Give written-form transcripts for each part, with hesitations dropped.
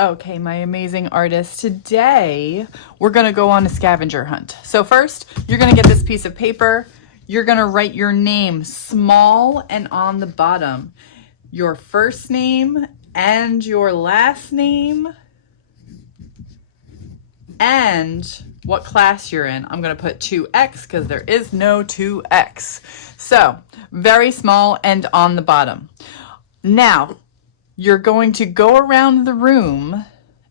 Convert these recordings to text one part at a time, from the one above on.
Okay, my amazing artist. Today, we're going to go on a scavenger hunt. So first, you're going to get this piece of paper. You're going to write your name small and on the bottom. Your first name and your last name and what class you're in. I'm going to put 2X because there is no 2X. So, very small and on the bottom. Now, you're going to go around the room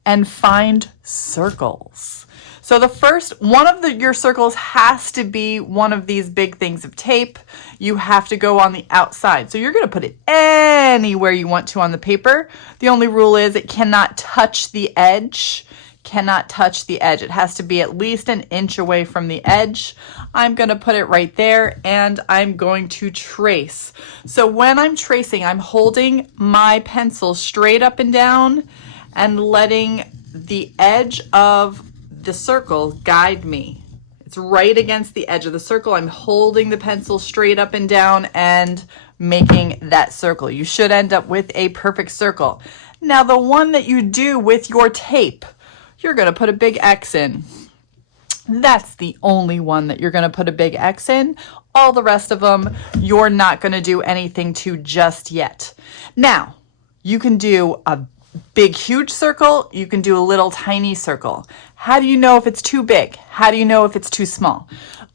and find circles. So the first one of your circles has to be one of these big things of tape. You have to go on the outside. So you're going to put it anywhere you want to on the paper. The only rule is it cannot touch the edge. Cannot touch the edge. It has to be at least an inch away from the edge. I'm going to put it right there and I'm going to trace. So when I'm tracing, I'm holding my pencil straight up and down and letting the edge of the circle guide me. It's right against the edge of the circle. I'm holding the pencil straight up and down and making that circle. You should end up with a perfect circle. Now the one that you do with your tape, you're going to put a big X in. That's the only one that you're going to put a big X in. All the rest of them, you're not going to do anything to just yet. Now, you can do a big, huge circle. You can do a little tiny circle. How do you know if it's too big? How do you know if it's too small?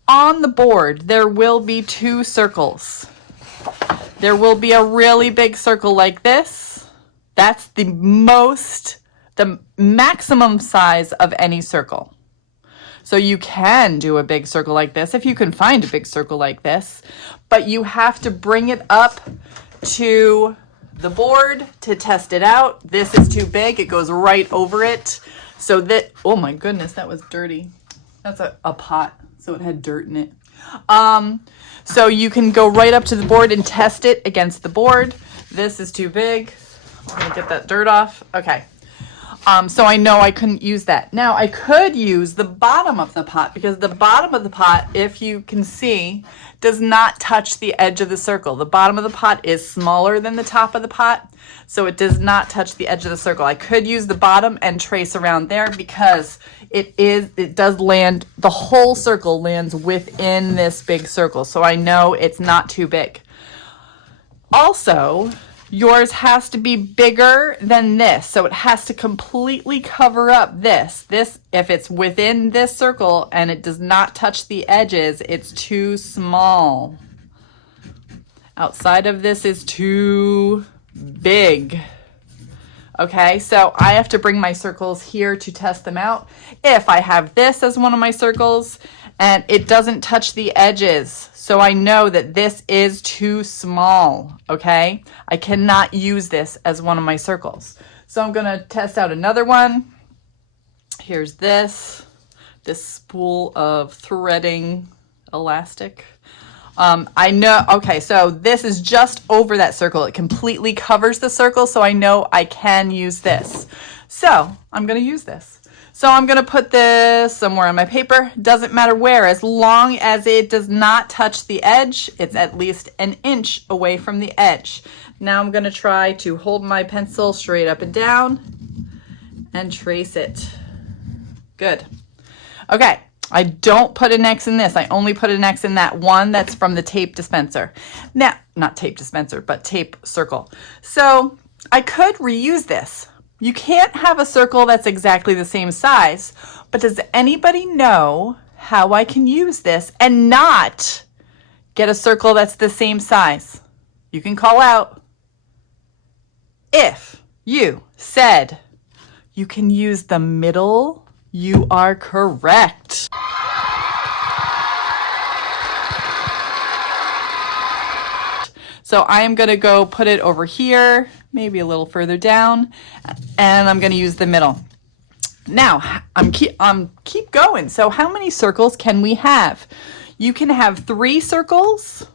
On the board, there will be 2 circles. There will be a really big circle like this. That's the maximum size of any circle. So you can do a big circle like this if you can find a big circle like this, but you have to bring it up to the board to test it out. This is too big. It goes right over it. So that, oh my goodness, that was dirty. That's a pot, so it had dirt in it. So you can go right up to the board and test it against the board. This is too big. I'm gonna get that dirt off. Okay. So I know I couldn't use that. Now I could use the bottom of the pot because the bottom of the pot, if you can see, does not touch the edge of the circle. The bottom of the pot is smaller than the top of the pot, so it does not touch the edge of the circle. I could use the bottom and trace around there because it does land, the whole circle lands within this big circle. So I know it's not too big. Also, yours has to be bigger than this, so it has to completely cover up this. This, if it's within this circle and it does not touch the edges, it's too small. Outside of this is too big. Okay, so I have to bring my circles here to test them out. If I have this as one of my circles and it doesn't touch the edges, so I know that this is too small, okay? I cannot use this as one of my circles. So I'm gonna test out another one. Here's this spool of threading elastic. I know, okay, so this is just over that circle. It completely covers the circle, so I know I can use this. So I'm gonna use this. So I'm going to put this somewhere on my paper. Doesn't matter where, as long as it does not touch the edge, it's at least an inch away from the edge. Now I'm going to try to hold my pencil straight up and down and trace it. Good. Okay, I don't put an X in this. I only put an X in that one that's from the tape dispenser. Now, not tape dispenser, but tape circle. So I could reuse this. You can't have a circle that's exactly the same size, but does anybody know how I can use this and not get a circle that's the same size? You can call out. If you said you can use the middle, you are correct. So I am going to go put it over here, maybe a little further down, and I'm going to use the middle. Now, keep going. So how many circles can we have? You can have 3 circles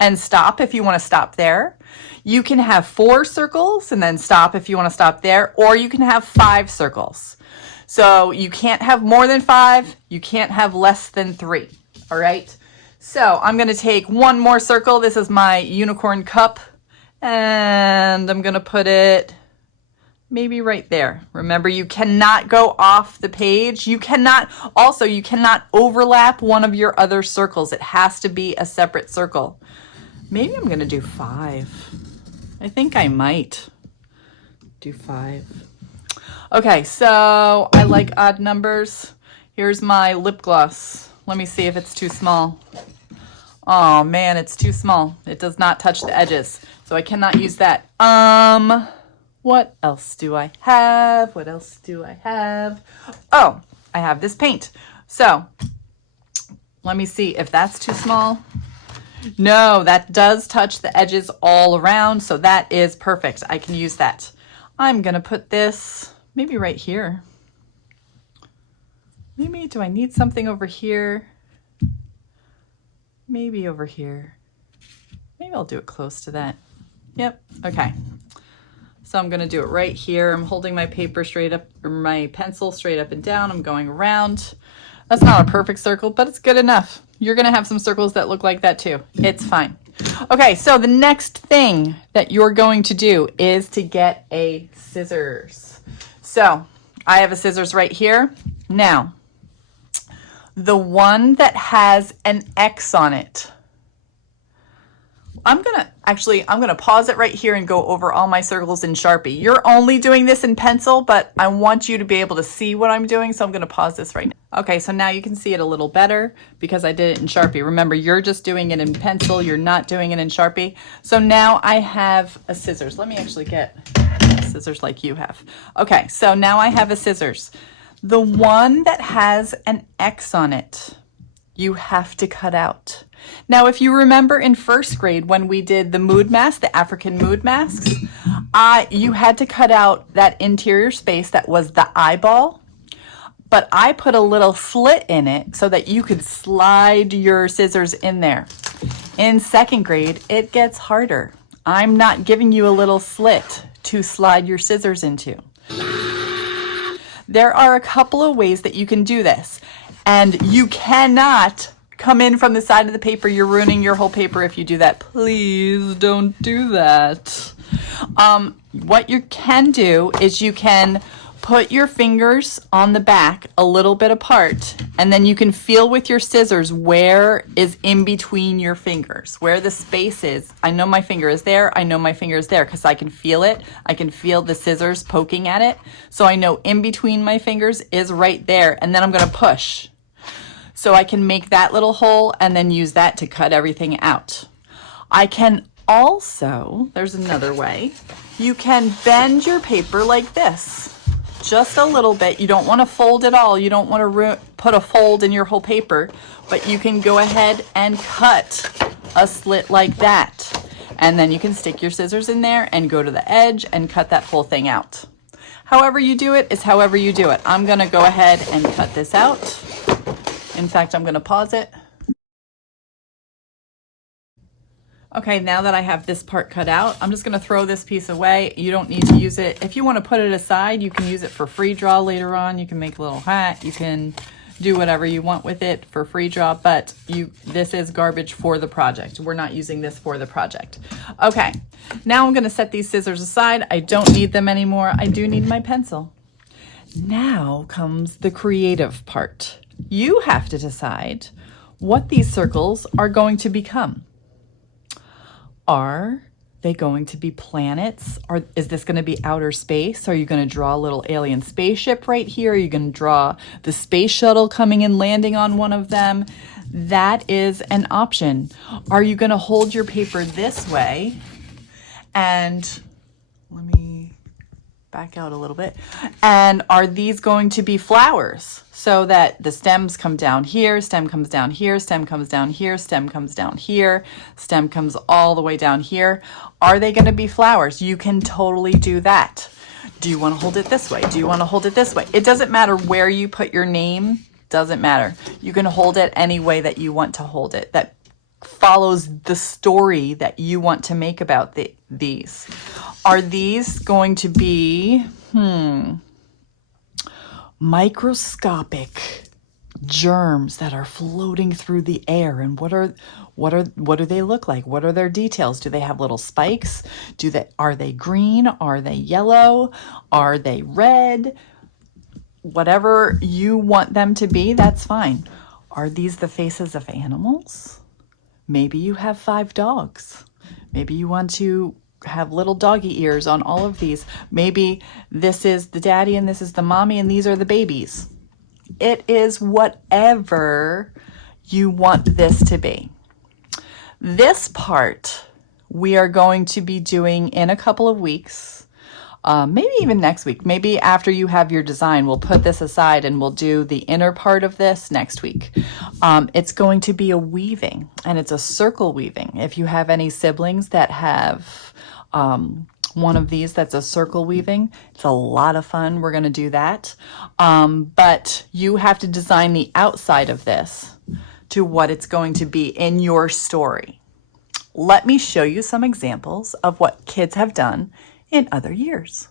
and stop if you want to stop there. You can have 4 circles and then stop if you want to stop there, or you can have 5 circles. So you can't have more than 5, you can't have less than 3, all right? So I'm going to take one more circle. This is my unicorn cup, and I'm going to put it maybe right there. Remember, you cannot go off the page. You cannot overlap one of your other circles. It has to be a separate circle. Maybe I'm going to do 5. I think I might do 5. Okay, so I like odd numbers. Here's my lip gloss. Let me see if it's too small. Oh man, it's too small. It does not touch the edges, so I cannot use that. What else do I have? What else do I have? Oh, I have this paint. So let me see if that's too small. No, that does touch the edges all around, so that is perfect. I can use that. I'm gonna put this maybe right here. Maybe, do I need something over here? Maybe over here. Maybe I'll do it close to that. Yep, okay. So I'm gonna do it right here. I'm holding my paper straight up, or my pencil straight up and down. I'm going around. That's not a perfect circle, but it's good enough. You're gonna have some circles that look like that too. It's fine. Okay, so the next thing that you're going to do is to get a scissors. So I have a scissors right here. Now, the one that has an X on it, I'm gonna pause it right here and go over all my circles in Sharpie. You're only doing this in pencil, but I want you to be able to see what I'm doing, so I'm gonna pause this right now. Okay, so now you can see it a little better because I did it in Sharpie. Remember, you're just doing it in pencil, you're not doing it in Sharpie. So now I have a scissors. Let me actually get scissors like you have. Okay, so now I have a scissors. The one that has an X on it, you have to cut out. Now, if you remember in first grade when we did the mood mask, the African mood masks, you had to cut out that interior space that was the eyeball, but I put a little slit in it so that you could slide your scissors in there. In second grade, it gets harder. I'm not giving you a little slit to slide your scissors into. There are a couple of ways that you can do this, and you cannot come in from the side of the paper. You're ruining your whole paper if you do that. Please don't do that. What you can do is you can put your fingers on the back a little bit apart, and then you can feel with your scissors where is in between your fingers, where the space is. I know my finger is there. I know my finger is there because I can feel it. I can feel the scissors poking at it. So I know in between my fingers is right there, and then I'm going to push. So I can make that little hole and then use that to cut everything out. I can also, there's another way, you can bend your paper like this, just a little bit. You don't want to fold it all. You don't want to put a fold in your whole paper, but you can go ahead and cut a slit like that. And then you can stick your scissors in there and go to the edge and cut that whole thing out. However you do it is however you do it. I'm going to go ahead and cut this out. In fact, I'm going to pause it. Okay, now that I have this part cut out, I'm just going to throw this piece away. You don't need to use it. If you want to put it aside, you can use it for free draw later on. You can make a little hat. You can do whatever you want with it for free draw, but this is garbage for the project. We're not using this for the project. Okay, now I'm going to set these scissors aside. I don't need them anymore. I do need my pencil. Now comes the creative part. You have to decide what these circles are going to become. Are they going to be planets? Or is this going to be outer space? Are you going to draw a little alien spaceship right here? Are you going to draw the space shuttle coming and landing on one of them? That is an option. Are you going to hold your paper this way? And let me back out a little bit. And are these going to be flowers? So that the stems come down here, stem comes down here, stem comes down here, stem comes down here, stem comes all the way down here. Are they going to be flowers? You can totally do that. Do you want to hold it this way? Do you want to hold it this way? It doesn't matter where you put your name. Doesn't matter. You can hold it any way that you want to hold it. That follows the story that you want to make about these. Are these going to be, microscopic? germs that are floating through the air, and what do they look like? What are their details? Do they have little spikes? Are they green? Are they yellow? Are they red? Whatever you want them to be, that's fine. Are these the faces of animals? Maybe you have 5 dogs. Maybe you want to have little doggy ears on all of these. Maybe this is the daddy and this is the mommy and these are the babies. It is whatever you want this to be. This part we are going to be doing in a couple of weeks, maybe even next week. Maybe after you have your design, we'll put this aside and we'll do the inner part of this next week. It's going to be a weaving, and it's a circle weaving. If you have any siblings that have one of these that's a circle weaving, it's a lot of fun. We're going to do that. But you have to design the outside of this to what it's going to be in your story. Let me show you some examples of what kids have done in other years.